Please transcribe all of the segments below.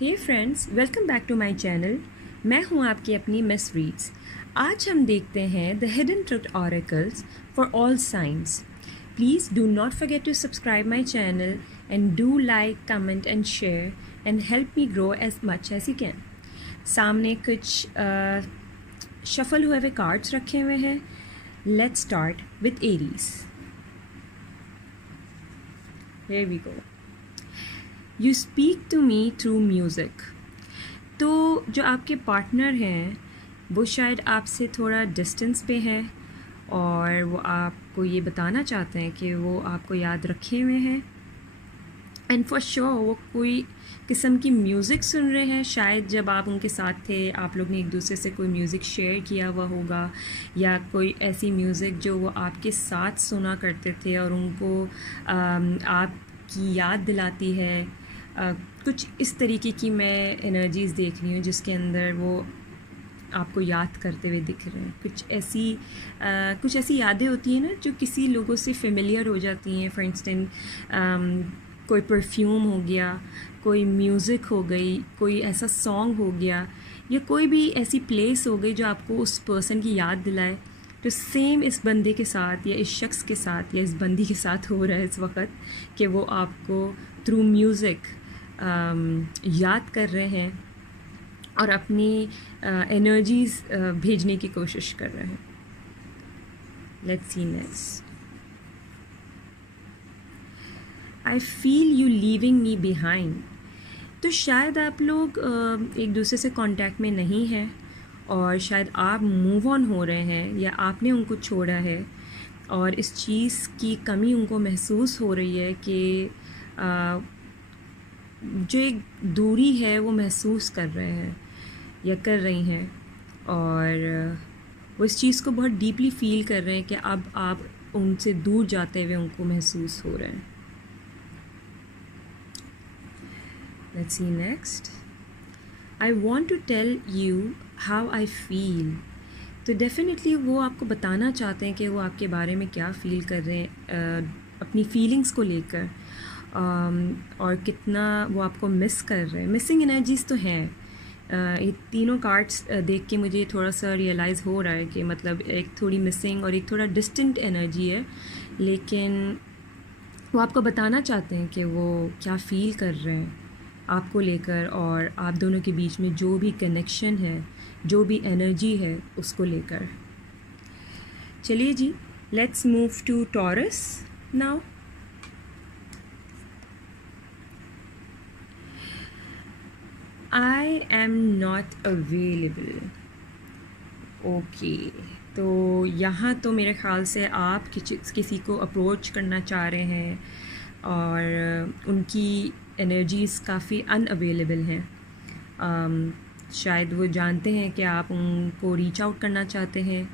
Hey friends, welcome back to my channel. मैं हूं आपकी अपनी मिस रीड्स। आज हम देखते हैं the hidden truth oracles for all signs. Please do not forget to subscribe my channel and do like, comment and share and help me grow as much as you can. सामने कुछ shuffle हुए हुए cards रखे हुए हैं। Let's start with Aries. Here we go. You speak to me through music. तो जो आपके पार्टनर हैं वो शायद आपसे थोड़ा डिस्टेंस पे हैं और वो आपको ये बताना चाहते हैं कि वो आपको याद रखे हुए हैं। एंड फॉर श्योर वो कोई किस्म की म्यूज़िक सुन रहे हैं। शायद जब आप उनके साथ थे आप लोग ने एक दूसरे से कोई म्यूज़िक शेयर किया हुआ होगा, या कोई ऐसी म्यूज़िक जो वो आपके साथ सुना करते थे और उनको आपकी याद दिलाती है। कुछ इस तरीके की मैं एनर्जीज़ देख रही हूँ जिसके अंदर वो आपको याद करते हुए दिख रहे हैं। कुछ ऐसी यादें होती हैं ना जो किसी लोगों से फेमिलियर हो जाती हैं। फॉर इंस्टेंस कोई परफ्यूम हो गया, कोई म्यूज़िक हो गई, कोई ऐसा सॉन्ग हो गया, या कोई भी ऐसी प्लेस हो गई जो आपको उस पर्सन की याद दिलाए। तो सेम इस बंदे के साथ या इस शख्स के साथ या इस बंदी के साथ हो रहा है इस वक्त कि वो आपको थ्रू म्यूज़िक याद कर रहे हैं और अपनी एनर्जीज़ भेजने की कोशिश कर रहे हैं। Let's see next. I feel you leaving me behind. तो शायद आप लोग एक दूसरे से कांटेक्ट में नहीं हैं और शायद आप मूव ऑन हो रहे हैं या आपने उनको छोड़ा है और इस चीज़ की कमी उनको महसूस हो रही है कि जो एक दूरी है वो महसूस कर रहे हैं या कर रही हैं, और वो इस चीज़ को बहुत डीपली फील कर रहे हैं कि अब आप उनसे दूर जाते हुए उनको महसूस हो रहे हैं। Let's see next. I want to tell you how I feel. तो डेफिनेटली वो आपको बताना चाहते हैं कि वो आपके बारे में क्या फ़ील कर रहे हैं, अपनी फीलिंग्स को लेकर, और कितना वो आपको मिस कर रहे हैं। मिसिंग एनर्जीज़ तो हैं। ये तीनों कार्ड्स देख के मुझे थोड़ा सा रियलाइज़ हो रहा है कि मतलब एक थोड़ी मिसिंग और एक थोड़ा डिस्टेंट एनर्जी है, लेकिन वो आपको बताना चाहते हैं कि वो क्या फ़ील कर रहे हैं आपको लेकर, और आप दोनों के बीच में जो भी कनेक्शन है, जो भी एनर्जी है उसको लेकर। चलिए जी, let's move to Taurus now. I am not available. Okay, तो यहाँ तो मेरे ख़्याल से आप किसी को अप्रोच करना चाह रहे हैं और उनकी एनर्जीज़ काफ़ी अनअवेलेबल हैं। शायद वो जानते हैं कि आप उनको रीच आउट करना चाहते हैं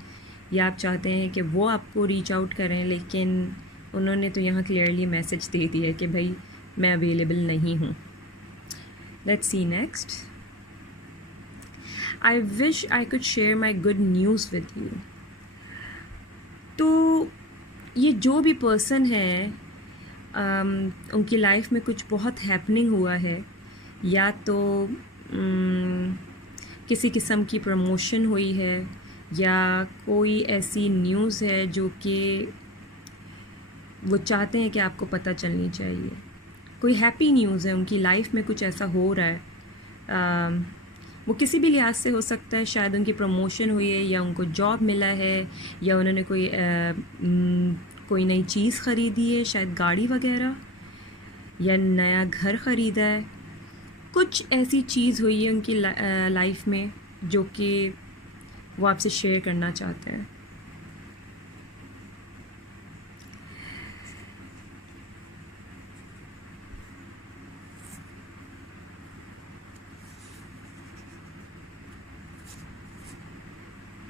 या आप चाहते हैं कि वो आपको रीच आउट करें, लेकिन उन्होंने तो यहाँ क्लियरली मैसेज दे दिया है कि भाई मैं अवेलेबल नहीं हूँ। Let's see next. I wish I could share my good news with you. तो ये जो भी पर्सन है उनकी लाइफ में कुछ बहुत हैपनिंग हुआ है, या तो किसी किस्म की प्रमोशन हुई है या कोई ऐसी न्यूज़ है जो कि वो चाहते हैं कि आपको पता चलनी चाहिए। कोई हैप्पी न्यूज़ है, उनकी लाइफ में कुछ ऐसा हो रहा है। वो किसी भी लिहाज से हो सकता है। शायद उनकी प्रमोशन हुई है, या उनको जॉब मिला है, या उन्होंने कोई नई चीज़ ख़रीदी है, शायद गाड़ी वगैरह, या नया घर ख़रीदा है। कुछ ऐसी चीज़ हुई है उनकी लाइफ में जो कि वो आपसे शेयर करना चाहते हैं।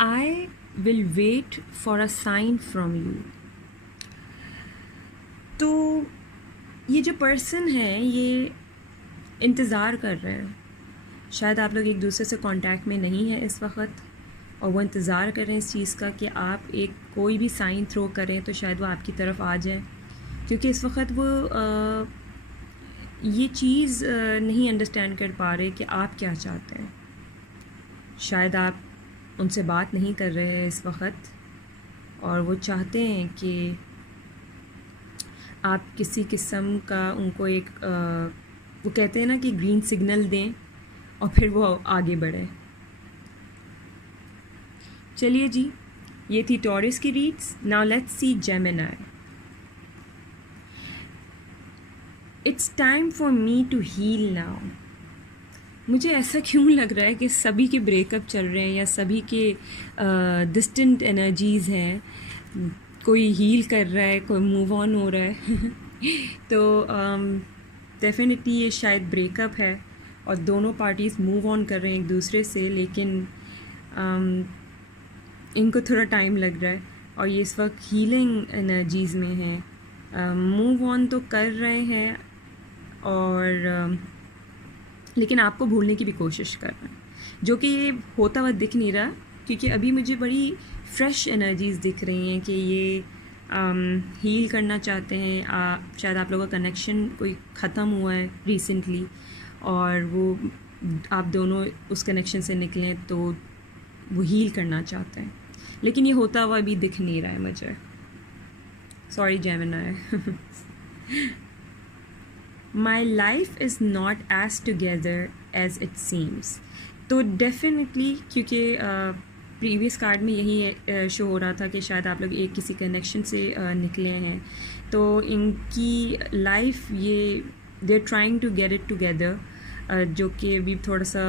I will wait for a sign from you. तो ये जो पर्सन है ये इंतज़ार कर रहे हैं। शायद आप लोग एक दूसरे से कांटेक्ट में नहीं हैं इस वक्त, और वो इंतज़ार कर रहे हैं इस चीज़ का कि आप कोई भी साइन थ्रो करें तो शायद वो आपकी तरफ आ जाए, क्योंकि इस वक्त वो ये चीज़ नहीं अंडरस्टैंड कर पा रहे कि आप क्या चाहते हैं। शायद आप उनसे बात नहीं कर रहे हैं इस वक्त और वो चाहते हैं कि आप किसी किस्म का उनको एक वो कहते हैं ना कि ग्रीन सिग्नल दें और फिर वो आगे बढ़े। चलिए जी, ये थी टॉरस की reads. Now let's see Gemini. It's time for me to heal now. मुझे ऐसा क्यों लग रहा है कि सभी के ब्रेकअप चल रहे हैं या सभी के डिस्टेंट एनर्जीज़ हैं, कोई हील कर रहा है, कोई मूव ऑन हो रहा है तो डेफिनेटली ये शायद ब्रेकअप है और दोनों पार्टीज़ मूव ऑन कर रहे हैं एक दूसरे से, लेकिन इनको थोड़ा टाइम लग रहा है और ये इस वक्त हीलिंग एनर्जीज़ में हैं। मूव ऑन तो कर रहे हैं और लेकिन आपको भूलने की भी कोशिश कर रहे हैं, जो कि ये होता हुआ दिख नहीं रहा, क्योंकि अभी मुझे बड़ी फ्रेश एनर्जीज़ दिख रही हैं कि ये हील करना चाहते हैं। शायद आप लोगों का कनेक्शन कोई ख़त्म हुआ है रिसेंटली और वो आप दोनों उस कनेक्शन से निकलें तो वो हील करना चाहते हैं, लेकिन ये होता हुआ अभी दिख नहीं रहा है मुझे। Sorry Gemini. My life is not as together as it seems. तो डेफिनेटली, क्योंकि प्रीवियस कार्ड में यही शो हो रहा था कि शायद आप लोग एक किसी कनेक्शन से निकले हैं, तो इनकी लाइफ ये they are trying to get it together, जो कि अभी थोड़ा सा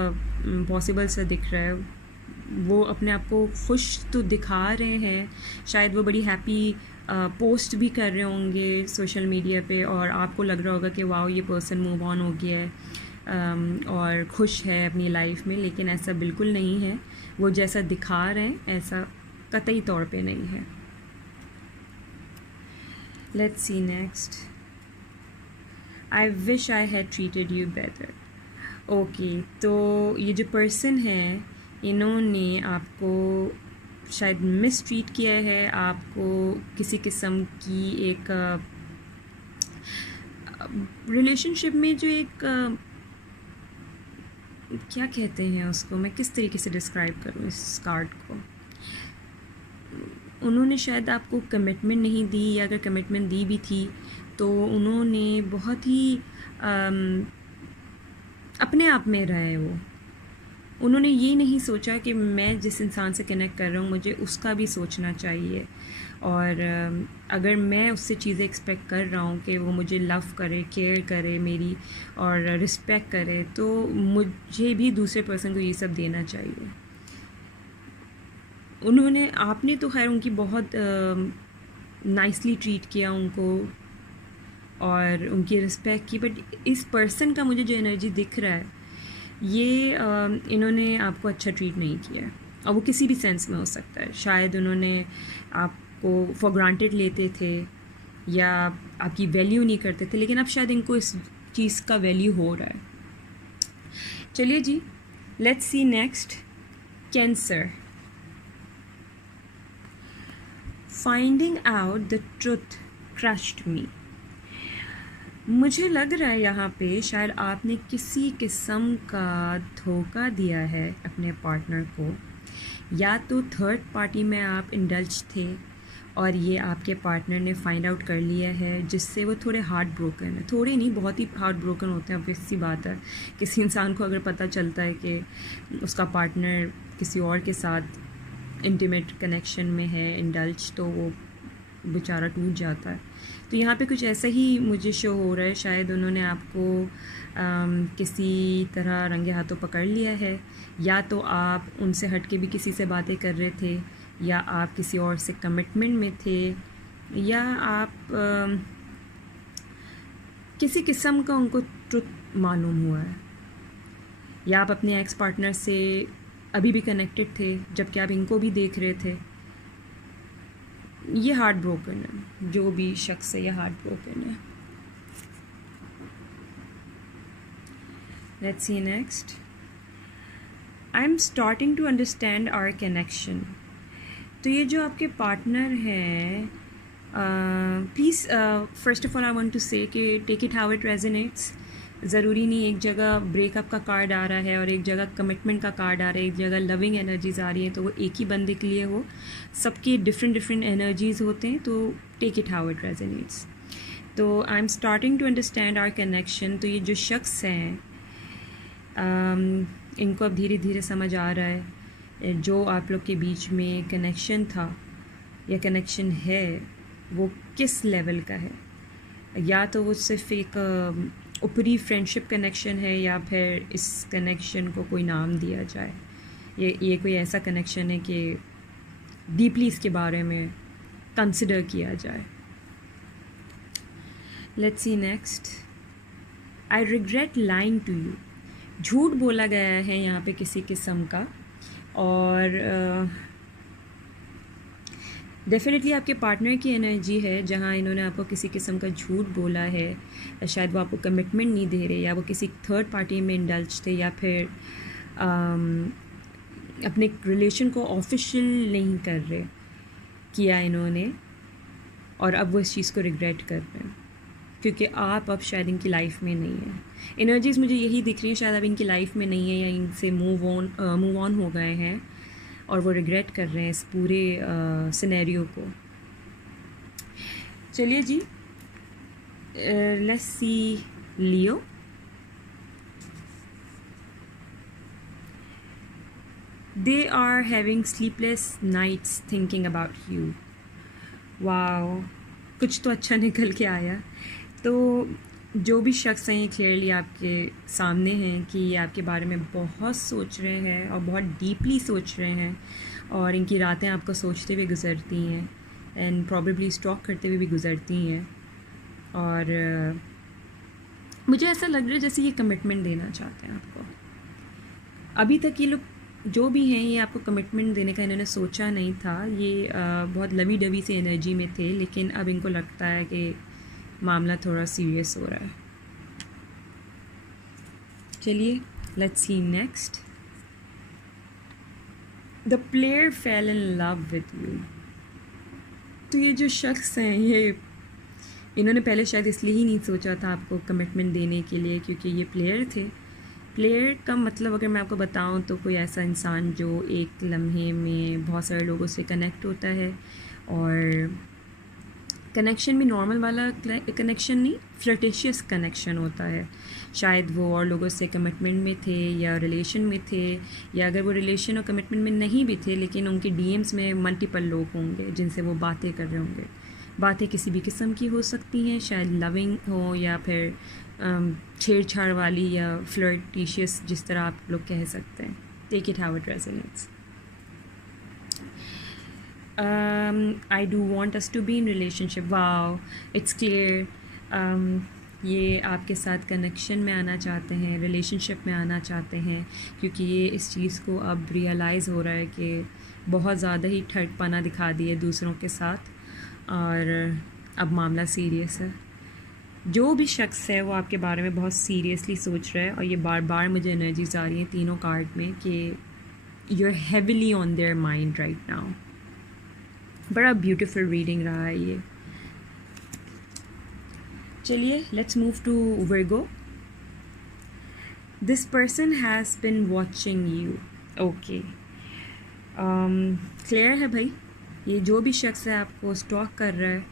पॉसिबल सा दिख रहा है। वो अपने आप को खुश तो दिखा रहे हैं, शायद वो बड़ी हैप्पी पोस्ट भी कर रहे होंगे सोशल मीडिया पे और आपको लग रहा होगा कि वाओ ये पर्सन मूव ऑन हो गया है और खुश है अपनी लाइफ में, लेकिन ऐसा बिल्कुल नहीं है। वो जैसा दिखा रहे हैं ऐसा कतई तौर पे नहीं है। Let's see next. I wish I had treated you better. Okay, तो ये जो पर्सन है इन्होंने आपको शायद मिस ट्रीट किया है, आपको किसी किस्म की एक रिलेशनशिप में जो एक क्या कहते हैं उसको, मैं किस तरीके से डिस्क्राइब करूँ इस कार्ड को। उन्होंने शायद आपको कमिटमेंट नहीं दी, या अगर कमिटमेंट दी भी थी तो उन्होंने बहुत ही अपने आप में रहे। उन्होंने ये नहीं सोचा कि मैं जिस इंसान से कनेक्ट कर रहा हूँ मुझे उसका भी सोचना चाहिए, और अगर मैं उससे चीज़ें एक्सपेक्ट कर रहा हूँ कि वो मुझे लव करे, केयर करे मेरी और रिस्पेक्ट करे, तो मुझे भी दूसरे पर्सन को ये सब देना चाहिए। उन्होंने आपने तो खैर उनकी बहुत नाइसली ट्रीट किया उनको और उनकी रिस्पेक्ट की, बट इस पर्सन का मुझे जो एनर्जी दिख रहा है ये इन्होंने आपको अच्छा ट्रीट नहीं किया है, और वो किसी भी सेंस में हो सकता है। शायद उन्होंने आपको फॉर ग्रांटेड लेते थे या आपकी वैल्यू नहीं करते थे, लेकिन अब शायद इनको इस चीज़ का वैल्यू हो रहा है। चलिए जी, let's see next. Cancer. Finding out the truth crushed me. मुझे लग रहा है यहाँ पे शायद आपने किसी किस्म का धोखा दिया है अपने पार्टनर को, या तो थर्ड पार्टी में आप इंडल्ज थे और ये आपके पार्टनर ने फाइंड आउट कर लिया है, जिससे वो थोड़े हार्ट ब्रोकन है। थोड़े नहीं, बहुत ही हार्ट ब्रोकन होते हैं। अब ऐसी बात है, किसी इंसान को अगर पता चलता है कि उसका पार्टनर किसी और के साथ इंटीमेट कनेक्शन में है, इंडल्ज, तो वो बेचारा टूट जाता है। तो यहाँ पे कुछ ऐसा ही मुझे शो हो रहा है। शायद उन्होंने आपको किसी तरह रंगे हाथों पकड़ लिया है, या तो आप उनसे हट के भी किसी से बातें कर रहे थे, या आप किसी और से कमिटमेंट में थे, या आप किसी किस्म का उनको ट्रुथ मालूम हुआ है, या आप अपने एक्स पार्टनर से अभी भी कनेक्टेड थे जबकि आप इनको भी देख रहे थे। ये हार्ट ब्रोकन है, जो भी शख्स है ये हार्ट ब्रोकन है। Let's see next. I am starting to understand our connection. तो ये जो आपके पार्टनर हैं, please first of all I want to say कि take it how it resonates. ज़रूरी नहीं एक जगह ब्रेकअप का कार्ड आ रहा है और एक जगह कमिटमेंट का कार्ड आ रहा है, एक जगह लविंग एनर्जीज़ आ रही हैं, तो वो एक ही बंदे के लिए हो। सबकी डिफरेंट डिफरेंट एनर्जीज़ होते हैं, तो take it how it resonates. तो I am starting to understand our connection. तो ये जो शख्स हैं इनको अब धीरे धीरे समझ आ रहा है जो आप लोग के बीच में कनेक्शन था या कनेक्शन है वो किस लेवल का है। या तो वो सिर्फ एक ऊपरी फ्रेंडशिप कनेक्शन है, या फिर इस कनेक्शन को कोई नाम दिया जाए, ये कोई ऐसा कनेक्शन है कि डीपली इसके बारे में कंसिडर किया जाए। Let's see next. I regret lying to you. झूठ बोला गया है यहाँ पे किसी किस्म का, और डेफिनेटली आपके पार्टनर की एनर्जी है जहाँ इन्होंने आपको किसी किस्म का झूठ बोला है। शायद वो आपको कमिटमेंट नहीं दे रहे, या वो किसी थर्ड पार्टी में इंडल्ज थे, या फिर अपने रिलेशन को ऑफिशियल नहीं कर रहे किया इन्होंने, और अब वो इस चीज़ को रिग्रेट कर रहे हैं क्योंकि आप अब शायद इनकी लाइफ में नहीं है। एनर्जीज़ मुझे यही दिख रही हैं, शायद अब इनकी लाइफ में नहीं है या इनसे मूव ऑन हो गए हैं और वो रिग्रेट कर रहे हैं इस पूरे सिनेरियो को। चलिए जी, let's see Leo. They are having sleepless nights thinking about you. Wow, कुछ तो अच्छा निकल के आया। तो जो भी शख्स हैं ये क्लियरली आपके सामने हैं कि ये आपके बारे में बहुत सोच रहे हैं और बहुत डीपली सोच रहे हैं, और इनकी रातें आपको सोचते हुए गुजरती हैं एंड प्रॉबेबली स्टॉक करते हुए भी गुजरती हैं। और मुझे ऐसा लग रहा है जैसे ये कमिटमेंट देना चाहते हैं आपको। अभी तक ये लोग जो भी हैं ये आपको कमिटमेंट देने का इन्होंने सोचा नहीं था। ये बहुत लवी डवी सी एनर्जी में थे, लेकिन अब इनको लगता है कि मामला थोड़ा सीरियस हो रहा है। चलिए let's see next. The player fail in love with you. तो ये जो शख्स हैं ये इन्होंने पहले शायद इसलिए ही नहीं सोचा था आपको कमिटमेंट देने के लिए क्योंकि ये प्लेयर थे। प्लेयर का मतलब अगर मैं आपको बताऊं तो कोई ऐसा इंसान जो एक लम्हे में बहुत सारे लोगों से कनेक्ट होता है, और कनेक्शन भी नॉर्मल वाला कनेक्शन नहीं, फ्लर्टिशियस कनेक्शन होता है। शायद वो और लोगों से कमिटमेंट में थे या रिलेशन में थे, या अगर वो रिलेशन और कमिटमेंट में नहीं भी थे लेकिन उनके डीएम्स में मल्टीपल लोग होंगे जिनसे वो बातें कर रहे होंगे। बातें किसी भी किस्म की हो सकती हैं, शायद लविंग हो या फिर छेड़छाड़ वाली या फ्लर्टिशियस, जिस तरह आप लोग कह सकते हैं। Take it how it resonates. I do want us to be in relationship. Wow, it's clear. ये आपके साथ कनेक्शन में आना चाहते हैं, रिलेशनशिप में आना चाहते हैं, क्योंकि ये इस चीज़ को अब रियलाइज़ हो रहा है कि बहुत ज़्यादा ही ठगपना दिखा दिए दूसरों के साथ, और अब मामला सीरियस है। जो भी शख्स है वो आपके बारे में बहुत सीरियसली सोच रहा है, और ये बार बार मुझे एनर्जीज आ रही हैं तीनों कार्ड में कि you are heavily on their mind right now. बड़ा ब्यूटीफुल रीडिंग रहा है ये। चलिए let's move to Virgo. This person has been watching you. Okay, clear है भाई, ये जो भी शख्स है आपको स्टॉक कर रहा है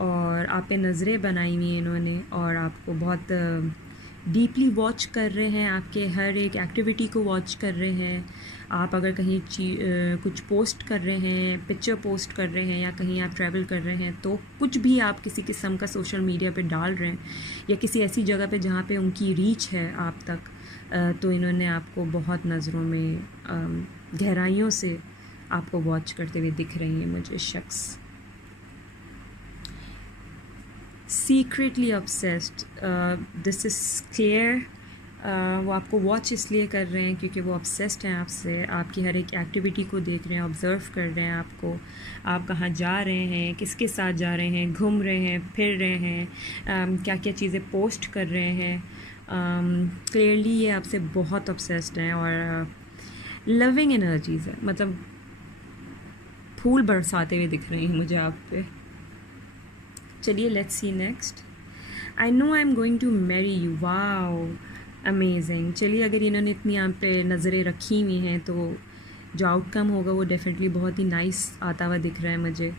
और आप पे नज़रें बनाई हुई हैं इन्होंने, और आपको बहुत डीपली वॉच कर रहे हैं, आपके हर एक एक्टिविटी को वॉच कर रहे हैं। आप अगर कहीं कुछ पोस्ट कर रहे हैं, पिक्चर पोस्ट कर रहे हैं, या कहीं आप ट्रैवल कर रहे हैं, तो कुछ भी आप किसी किस्म का सोशल मीडिया पे डाल रहे हैं या किसी ऐसी जगह पे जहाँ पे उनकी रीच है आप तक, तो इन्होंने आपको बहुत नज़रों में गहराइयों से आपको वॉच करते हुए दिख रही हैं मुझे शख्स। Secretly obsessed, this is clear. वो आपको वॉच इसलिए कर रहे हैं क्योंकि वो ऑब्सेस्ड हैं आपसे, आपकी हर एक एक्टिविटी को देख रहे हैं, ऑब्ज़र्व कर रहे हैं आपको, आप कहाँ जा रहे हैं, किसके साथ जा रहे हैं, घूम रहे हैं, फिर रहे हैं, क्या क्या चीज़ें पोस्ट कर रहे हैं। क्लियरली ये आपसे बहुत ऑब्सेस्ड हैं, और लविंग एनर्जीज़ है, मतलब फूल बरसाते हुए दिख रही हैं मुझे आप पे। चलिए let's see next. I know I am going to marry you. Wow, amazing. चलिए, अगर इन्होंने इतनी आप पे नज़रें रखी हुई हैं तो जो आउटकम होगा वो डेफिनेटली बहुत ही नाइस आता हुआ दिख रहा है मुझे।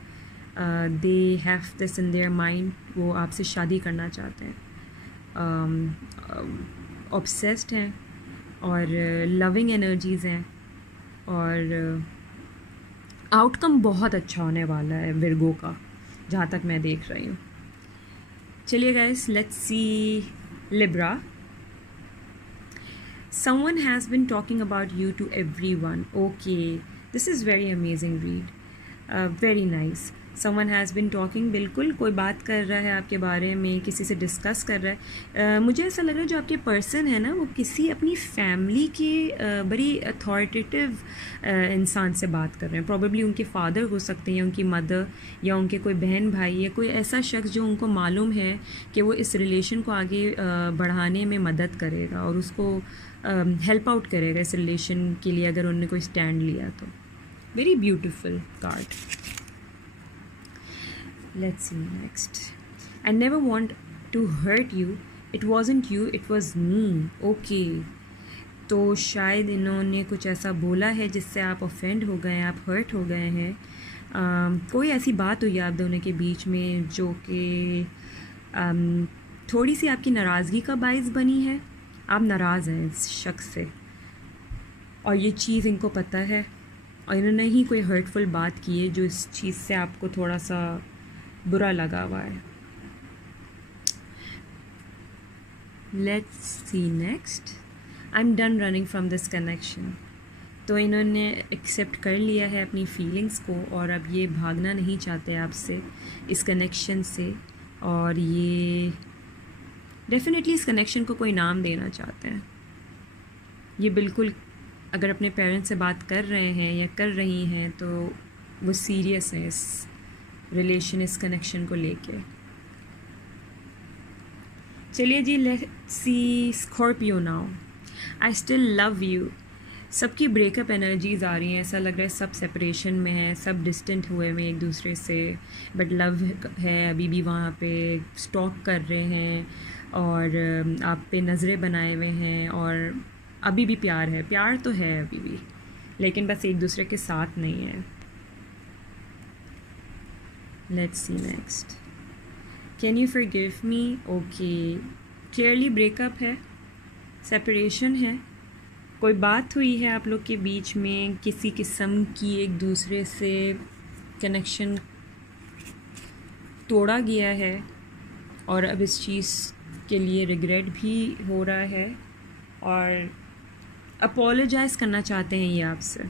They have this in their mind, वो आपसे शादी करना चाहते हैं, ऑब्सेस्ड हैं और लविंग एनर्जीज़ हैं, और आउटकम बहुत अच्छा होने वाला है विर्गो का, जहाँ तक मैं देख रही हूँ। चलिए guys, let's see Libra. Someone has been talking about you to everyone. Okay, this is very amazing read. Very nice. Someone has been talking, बिल्कुल कोई बात कर रहा है आपके बारे में, किसी से डिस्कस कर रहा है। मुझे ऐसा लग रहा है जो आपके पर्सन है ना, वो किसी अपनी फैमिली के बड़ी अथॉरिटेटिव इंसान से बात कर रहे हैं। प्रॉबेबली उनके फादर हो सकते हैं, उनकी मदर, या उनके कोई बहन भाई, या कोई ऐसा शख्स जो उनको मालूम है कि वो इस रिलेशन को आगे बढ़ाने में मदद करेगा और उसको हेल्प आउट करेगा इस रिलेशन के लिए, अगर उन्होंने कोई स्टैंड लिया तो। Very beautiful card. Let's see next. I never want to hurt you, it wasn't you, it was me. Okay, तो शायद इन्होंने कुछ ऐसा बोला है जिससे आप ऑफेंड हो गए हैं, आप हर्ट हो गए हैं। कोई ऐसी बात हुई आप दोनों के बीच में जो कि थोड़ी सी आपकी नाराज़गी का बाइस बनी है। आप नाराज़ हैं इस शख्स से और ये चीज़ इनको पता है, और इन्होंने ही कोई हर्टफुल बात की है जो इस चीज़ से आपको थोड़ा सा बुरा लगा हुआ है। Let's see next. I am done running from this connection. तो इन्होंने एक्सेप्ट कर लिया है अपनी फीलिंग्स को और अब ये भागना नहीं चाहते आपसे, इस कनेक्शन से, और ये डेफिनेटली इस कनेक्शन को कोई नाम देना चाहते हैं। ये बिल्कुल अगर अपने पेरेंट्स से बात कर रहे हैं या कर रही हैं तो वो सीरियस हैं इस रिलेशन, इस कनेक्शन को लेके। चलिए जी, let's see Scorpio now. I still love you. सबकी ब्रेकअप एनर्जीज़ आ रही हैं, ऐसा लग रहा है सब सेपरेशन में है, सब डिस्टेंट हुए में एक दूसरे से, बट लव है अभी भी वहाँ पे, स्टॉक कर रहे हैं और आप पे नज़रें बनाए हुए हैं, और अभी भी प्यार है, प्यार तो है अभी भी, लेकिन बस एक दूसरे के साथ नहीं है। Let's see next. Can you forgive me? Okay, clearly breakup है, सेपरेशन है, कोई बात हुई है आप लोग के बीच में, किसी किस्म की एक दूसरे से कनेक्शन तोड़ा गया है और अब इस चीज़ के लिए रिग्रेट भी हो रहा है और अपोलोजाइज़ करना चाहते हैं ये आपसे।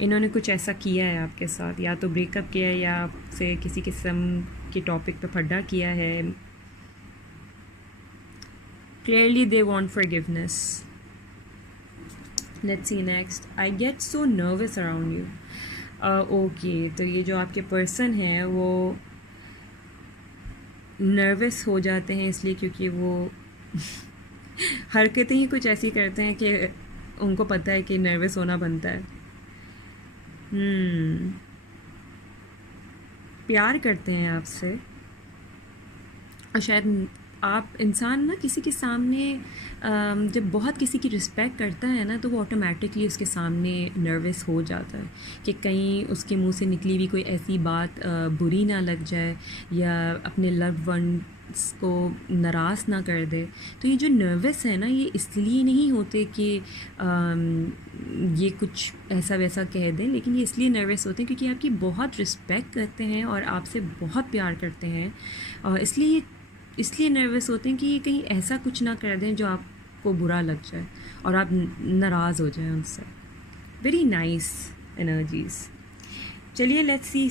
इन्होंने कुछ ऐसा किया है आपके साथ, या तो ब्रेकअप किया है या आपसे किसी किस्म के टॉपिक पे फड्डा किया है। Clearly they want forgiveness. Let's see next. I get so nervous around you. Okay, तो ये जो आपके पर्सन हैं वो नर्वस हो जाते हैं इसलिए क्योंकि वो हरकतें ही कुछ ऐसी करते हैं कि उनको पता है कि नर्वस होना बनता है। प्यार करते हैं आपसे, और शायद आप इंसान ना किसी के सामने जब बहुत किसी की रिस्पेक्ट करता है ना, तो वो ऑटोमेटिकली उसके सामने नर्वस हो जाता है कि कहीं उसके मुंह से निकली हुई कोई ऐसी बात बुरी ना लग जाए या अपने लव्ड वंस को नाराज़ ना कर दे। तो ये जो नर्वस है ना, ये इसलिए नहीं होते कि ये कुछ ऐसा वैसा कह दें, लेकिन ये इसलिए नर्वस होते हैं क्योंकि आपकी बहुत रिस्पेक्ट करते हैं और आपसे बहुत प्यार करते हैं, और इसलिए नर्वस होते हैं कि ये कहीं ऐसा कुछ ना कर दें जो आपको बुरा लग जाए और आप नाराज़ हो जाएं उनसे। Very nice energies. चलिए लेट्स सी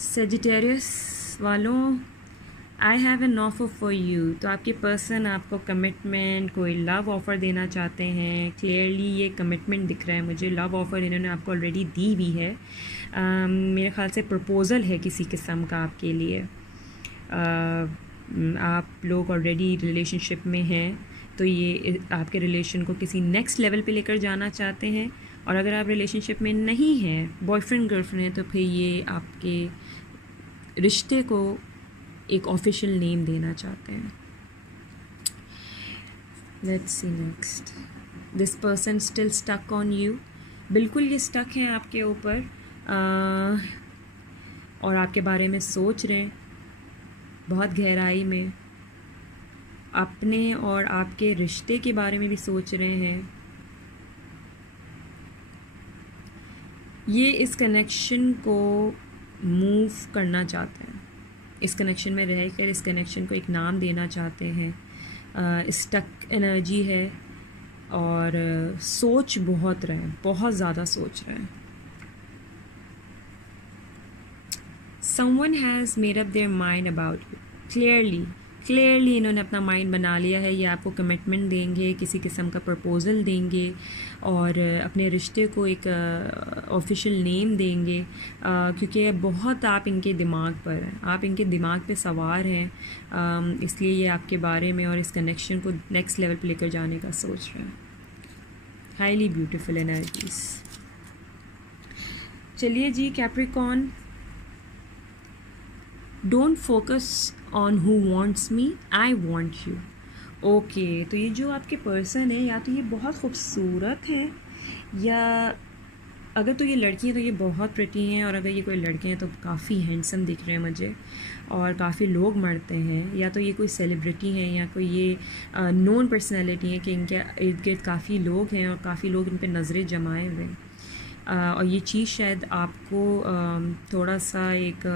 सेजिटेरियस वालों। I have an offer for you. तो आपके पर्सन आपको कमिटमेंट, कोई लव ऑफ़र देना चाहते हैं। क्लियरली ये कमिटमेंट दिख रहा है मुझे, लव ऑफ़र इन्होंने आपको ऑलरेडी दी हुई है। मेरे ख़्याल से प्रपोज़ल है किसी किस्म का आपके लिए। आप लोग ऑलरेडी रिलेशनशिप में हैं, तो ये आपके रिलेशन को किसी नेक्स्ट लेवल पे लेकर जाना चाहते हैं, और अगर आप रिलेशनशिप में नहीं हैं, बॉयफ्रेंड गर्लफ्रेंड हैं, तो फिर ये आपके रिश्ते को एक ऑफिशियल नेम देना चाहते हैं। Let's see next. This person still stuck on you. बिल्कुल ये स्टक हैं आपके ऊपर और आपके बारे में सोच रहे हैं बहुत गहराई में, अपने और आपके रिश्ते के बारे में भी सोच रहे हैं। ये इस कनेक्शन को मूव करना चाहते हैं, इस कनेक्शन में रहकर इस कनेक्शन को एक नाम देना चाहते हैं। स्टक एनर्जी है और सोच बहुत रहे हैं, बहुत ज़्यादा सोच रहे हैं। Someone has made up their mind about you. Clearly इन्होंने अपना माइंड बना लिया है। ये आपको कमिटमेंट देंगे, किसी किस्म का प्रपोज़ल देंगे और अपने रिश्ते को एक ऑफिशियल नेम देंगे, क्योंकि बहुत आप इनके दिमाग पर हैं, आप इनके दिमाग पे सवार हैं, इसलिए ये आपके बारे में और इस कनेक्शन को नेक्स्ट लेवल पे लेकर जाने का सोच रहे हैं। Highly beautiful energies. चलिए जी Capricorn, don't focus on who wants me, I want you. Okay, तो ये जो आपके पर्सन है, या तो ये बहुत खूबसूरत हैं, या अगर तो ये लड़की हैं तो ये बहुत प्रिटी हैं, और अगर ये कोई लड़के हैं तो काफ़ी हैंडसम दिख रहे हैं मुझे, और काफ़ी लोग मरते हैं, या तो ये कोई सेलिब्रिटी हैं या कोई ये नोन पर्सनैलिटी हैं कि इनके इर्द गिर्द काफ़ी लोग हैं और काफ़ी लोग इन पर नज़रें जमाए हुए हैं। और ये चीज़ शायद आपको थोड़ा सा एक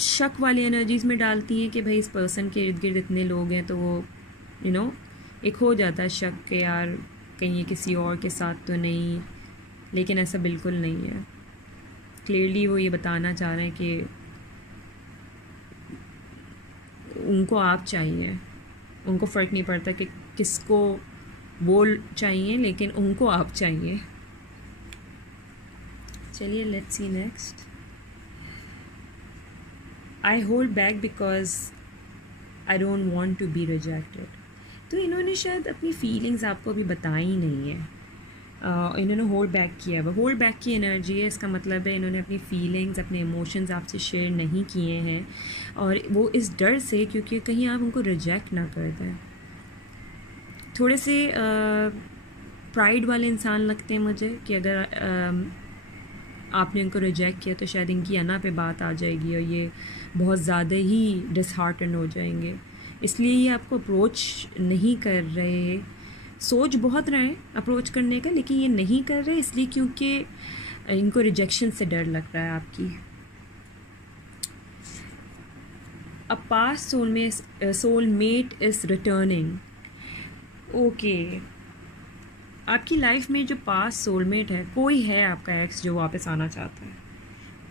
शक वाली एनर्जीज़ में डालती हैं कि भाई इस पर्सन के इर्द गिर्द इतने लोग हैं, तो वो एक हो जाता है शक के यार कहीं ये किसी और के साथ तो नहीं, लेकिन ऐसा बिल्कुल नहीं है। क्लियरली वो ये बताना चाह रहे हैं कि उनको आप चाहिए, उनको फ़र्क नहीं पड़ता कि किसको वो चाहिए, लेकिन उनको आप चाहिए। चलिए let's see next. I hold back because I don't want to be rejected. तो इन्होंने शायद अपनी फीलिंग्स आपको अभी बताई नहीं है, इन्होंने होल्ड बैक किया है। होल्ड बैक की एनर्जी है, इसका मतलब है इन्होंने अपनी फीलिंग्स, अपने इमोशंस आपसे शेयर नहीं किए हैं, और वो इस डर से क्योंकि कहीं आप उनको रिजेक्ट ना कर दें। थोड़े से प्राइड वाले इंसान लगते हैं मुझे कि अगर आपने उनको रिजेक्ट किया तो शायद इनकी अना पे बात आ जाएगी और ये बहुत ज़्यादा ही डिसहार्टन हो जाएंगे, इसलिए ये आपको अप्रोच नहीं कर रहे। सोच बहुत रहे हैं अप्रोच करने का, लेकिन ये नहीं कर रहे इसलिए क्योंकि इनको रिजेक्शन से डर लग रहा है आपकी। A past soulmate is returning. Okay, आपकी लाइफ में जो पास्ट सोलमेट है, कोई है आपका एक्स जो वापस आना चाहता है,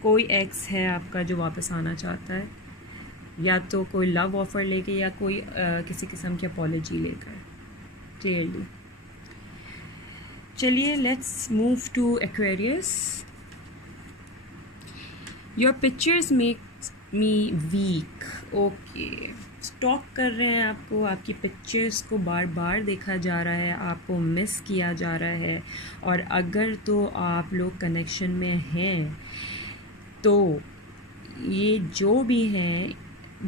कोई एक्स है आपका जो वापस आना चाहता है, या तो कोई लव ऑफ़र लेके या कोई किसी किस्म की अपॉलॉजी लेकर, क्लियरली। चलिए let's move to Aquarius. Your pictures make me weak. Okay, stalk कर रहे हैं आपको, आपकी पिक्चर्स को बार बार देखा जा रहा है, आपको मिस किया जा रहा है, और अगर तो आप लोग कनेक्शन में हैं तो ये जो भी हैं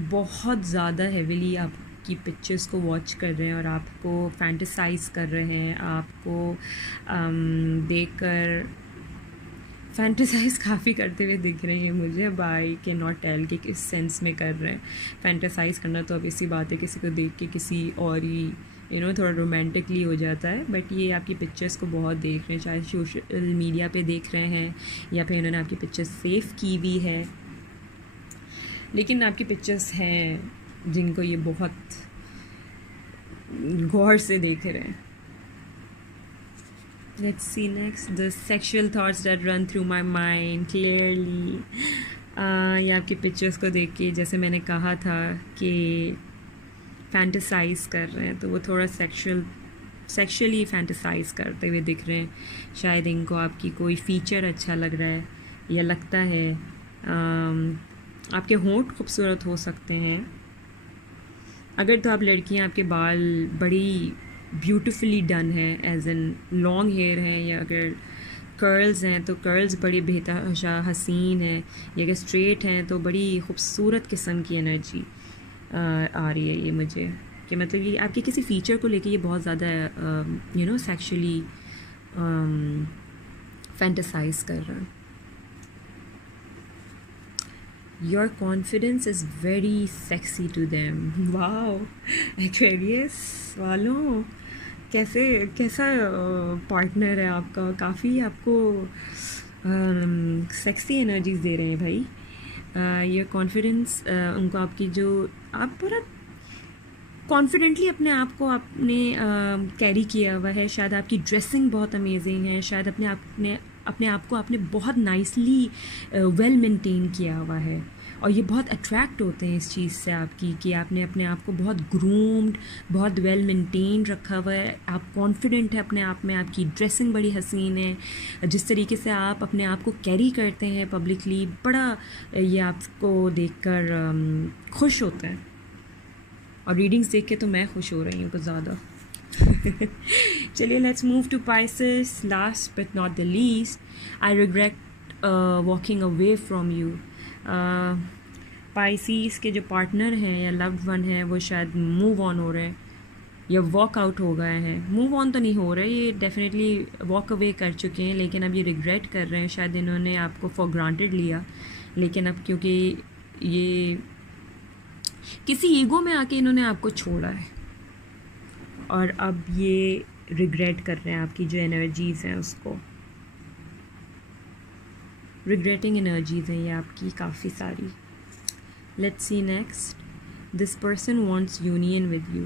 बहुत ज़्यादा हेविली आपकी पिक्चर्स को वॉच कर रहे हैं और आपको फैंटेसाइज कर रहे हैं, आपको देखकर फैंटेसाइज काफ़ी करते हुए दिख रहे हैं मुझे। बाई के नॉट टेल कि किस सेंस में कर रहे हैं। फैंटेसाइज करना तो अब इसी बात है, किसी को देख के किसी और ही थोड़ा रोमांटिकली हो जाता है, बट ये आपकी पिक्चर्स को बहुत देख रहे हैं, चाहे सोशल मीडिया पे देख रहे हैं या फिर इन्होंने आपकी पिक्चर्स सेव की हुई है, लेकिन आपकी पिक्चर्स हैं जिनको ये बहुत गौर से देख रहे हैं। Let's see next, the sexual thoughts that run through my mind clearly। ये आपकी पिक्चर्स को देख के जैसे मैंने कहा था कि फैंटेसाइज कर रहे हैं, तो वो थोड़ा सेक्शुअली फैंटेसाइज करते हुए दिख रहे हैं। शायद इनको आपकी कोई फ़ीचर अच्छा लग रहा है या लगता है आपके होंठ खूबसूरत हो सकते हैं। अगर तो आप लड़कियां, आपके बाल बड़ी ब्यूटीफुली डन है, एज एन लॉन्ग हेयर है, या अगर कर्ल्स हैं तो कर्ल्स बड़ी बेतहाशा हसीन है, या अगर स्ट्रेट हैं तो बड़ी खूबसूरत किस्म की एनर्जी आ रही है ये मुझे, कि मतलब ये आपके किसी फ़ीचर को लेके ये बहुत ज़्यादा सेक्शुअली फैंटेसाइज कर रहा है. Your confidence is very sexy to them. Wow, Aquarius वालों, कैसा पार्टनर है आपका, काफ़ी आपको सेक्सी एनर्जीज दे रहे हैं भाई. योर कॉन्फिडेंस, उनको आपकी जो आप पूरा कॉन्फिडेंटली अपने आप को आपने कैरी किया हुआ है. शायद आपकी ड्रेसिंग बहुत अमेजिंग है, शायद अपने आप को आपने बहुत नाइसली वेल मेंटेन किया हुआ है, और ये बहुत अट्रैक्ट होते हैं इस चीज़ से आपकी, कि आपने अपने आप को बहुत ग्रूम्ड, बहुत वेल मेंटेन रखा हुआ है. आप कॉन्फिडेंट है अपने आप में, आपकी ड्रेसिंग बड़ी हसीन है, जिस तरीके से आप अपने आप को कैरी करते हैं पब्लिकली, बड़ा ये आपको देखकर खुश होता है. और रीडिंग्स देख के तो मैं खुश हो रही हूँ कुछ ज़्यादा. चलिए, let's move to Pisces. Last but not the least, I regret walking away from you. Pisces के जो पार्टनर हैं या लव्ड वन हैं वो शायद मूव ऑन हो रहे हैं या वॉक आउट हो गए हैं. मूव ऑन तो नहीं हो रहे, ये डेफिनेटली वॉक अवे कर चुके हैं, लेकिन अब ये रिग्रेट कर रहे हैं. शायद इन्होंने आपको फॉर ग्रांटेड लिया, लेकिन अब क्योंकि ये किसी ईगो में आके इन्होंने आपको छोड़ा है, और अब ये रिग्रेट कर रहे हैं आपकी जो एनर्जीज़ हैं उसको. रिग्रेटिंग एनर्जीज़ हैं ये आपकी काफ़ी सारी. Let's see next. This person wants union with you.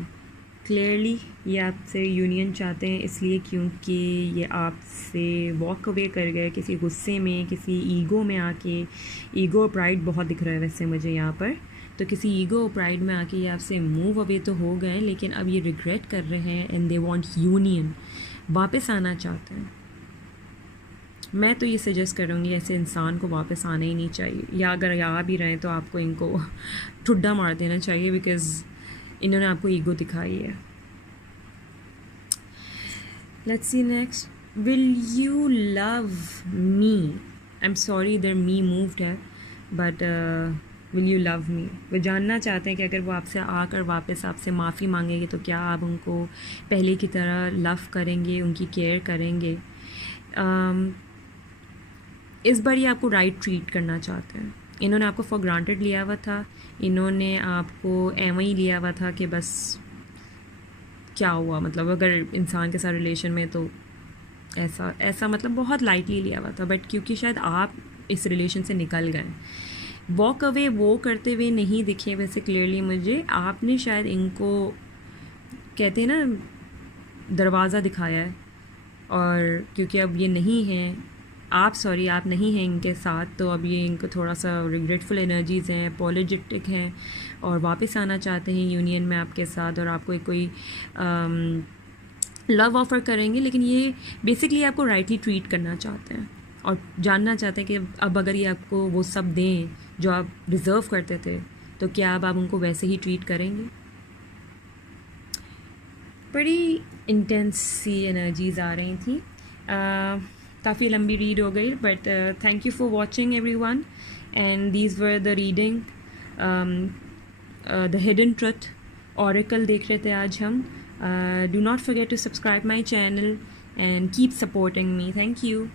Clearly ये आपसे यूनियन चाहते हैं, इसलिए क्योंकि ये आपसे वॉक अवे कर गए किसी गुस्से में, किसी ईगो में आके. ईगो और प्राइड बहुत दिख रहा है वैसे मुझे यहाँ पर, तो किसी ईगो और प्राइड में आके ये आपसे मूव अवे तो हो गए, लेकिन अब ये रिग्रेट कर रहे हैं एंड दे वांट यूनियन. वापस आना चाहते हैं. मैं तो ये सजेस्ट करूँगी ऐसे इंसान को वापस आना ही नहीं चाहिए, या अगर आ भी रहे हैं तो आपको इनको ठुड्डा मार देना चाहिए, बिकॉज़ इन्होंने आपको ईगो दिखाई है. Let's see next. Will you love me. I am sorry इधर मी मूव्ड है, but will you love me. वो जानना चाहते हैं कि अगर वो आपसे आकर वापस आपसे माफ़ी मांगेंगे तो क्या आप उनको पहले की तरह लव करेंगे, उनकी केयर करेंगे. इस बार ये आपको राइट ट्रीट करना चाहते हैं. इन्होंने आपको फॉर ग्रांटेड लिया हुआ था, इन्होंने आपको एवं ही लिया हुआ था कि बस क्या हुआ, मतलब अगर इंसान के साथ रिलेशन में तो ऐसा मतलब बहुत लाइटली लिया हुआ था. बट क्योंकि शायद आप इस रिलेशन से निकल गए, वॉक अवे वो करते हुए नहीं दिखे वैसे क्लियरली मुझे. आपने शायद इनको कहते हैं ना दरवाज़ा दिखाया है, और क्योंकि अब ये नहीं हैं आप नहीं हैं इनके साथ, तो अब ये इनको थोड़ा सा रिग्रेटफुल एनर्जीज़ हैं, अपॉलोजेटिक हैं, और वापस आना चाहते हैं यूनियन में आपके साथ, और आपको कोई लव ऑफ़र करेंगे. लेकिन ये बेसिकली आपको राइटली ट्रीट करना चाहते हैं, और जानना चाहते हैं कि अब अगर ये आपको वो सब दें जो आप डिज़र्व करते थे, तो क्या अब आप उनको वैसे ही ट्रीट करेंगे. बड़ी इंटेंस सी एनर्जीज़ आ रही थी. काफ़ी लंबी रीड हो गई, but thank you for watching everyone, and these were the reading. The hidden truth oracle देख रहे थे आज हम. Do not forget to subscribe my channel and keep supporting me. Thank you.